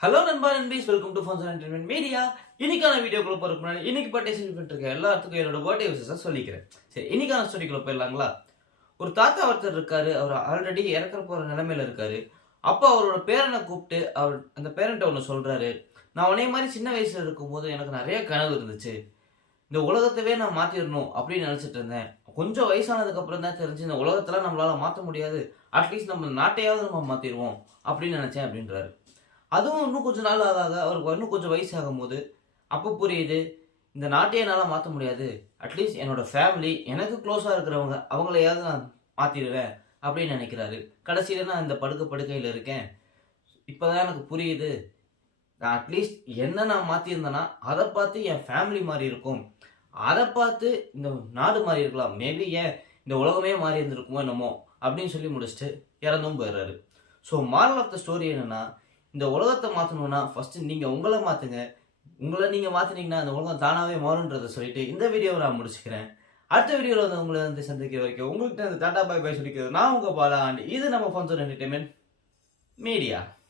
Hello நண்பா நண்பீஸ், welcome to funs entertainment media. இன்னைக்கான வீடியோக்குள்ள போறதுக்கு முன்னாடி இன்னைக்கு பர்த்டே செலிப்ரேட் இருக்க எல்லாத்துக்கும் என்னோட பர்த்டே விஷஸ் சொல்லிக்கிறேன். சரி, இன்னைக்கான ஸ்டோரிக்குள்ள போயிடலாங்களா? ஒரு தாத்தா ஒருத்தர் இருக்காரு. அவர் ஆல்ரெடி இறக்க போற நிலைமையில இருக்காரு. அப்போ அவரோட பேரனை கூப்பிட்டு அவர் அந்த பேரண்ட்ட ஒன்று சொல்றாரு. நான் உன்னைய மாதிரி சின்ன வயசுல இருக்கும்போது எனக்கு நிறைய கனவு இருந்துச்சு. இந்த உலகத்தவே நான் மாத்திரணும் அப்படின்னு நினைச்சிட்டு இருந்தேன். கொஞ்சம் வயசானதுக்கு அப்புறம் தான் தெரிஞ்சு இந்த உலகத்தெல்லாம் நம்மளால மாற்ற முடியாது. அட்லீஸ்ட் நம்ம நாட்டையாவது நம்ம மாத்திடுவோம் அப்படின்னு நினைச்சேன் அப்படின்றாரு. அதுவும் இன்னும் கொஞ்ச நாள் ஆக ஆக அவருக்கு இன்னும் கொஞ்சம் வயசாகும்போது, அப்போ புரியுது, இந்த நாட்டையே என்னால மாத்த முடியாது. அட்லீஸ்ட் என்னோட ஃபேமிலி, எனக்கு க்ளோஸா இருக்கிறவங்க, அவங்களையாவது நான் மாத்திருவேன் அப்படின்னு நெனைக்கிறாரு. கடைசியில நான் இந்த படுக்கையில இருக்கேன். இப்பதான் எனக்கு புரியுது. நான் அட்லீஸ்ட் என்ன நான் மாத்தியிருந்தேன்னா, அத பார்த்து என் ஃபேமிலி மாறி இருக்கும். அத பார்த்து இந்த நாடு மாறி இருக்கலாம். மேபி ஏன் இந்த உலகமே மாறி இருந்திருக்குமோ என்னமோ! அப்படின்னு சொல்லி முடிச்சுட்டு இறந்தும் போயிடுறாரு. So moral of the story என்னன்னா, இந்த உலகத்த மாத்தணும்னா ஃபர்ஸ்ட் நீங்க உங்கள மாத்துங்க. உங்கள நீங்க மாத்துனீங்கன்னா அந்த உலகம் தானாவே மாறும்ன்றத சொல்லிட்டு இந்த வீடியோவ நான் முடிச்சுக்கிறேன். அடுத்த வீடியோல உங்கள சந்திக்கிற வரைக்கும் உங்ககிட்ட டாடா பை பை சொல்லிக்கிறது நான் உங்க பாலா. அண்ட் இது நம்ம ஃபன்சோன் என்டர்டெயின்மென்ட் மீடியா.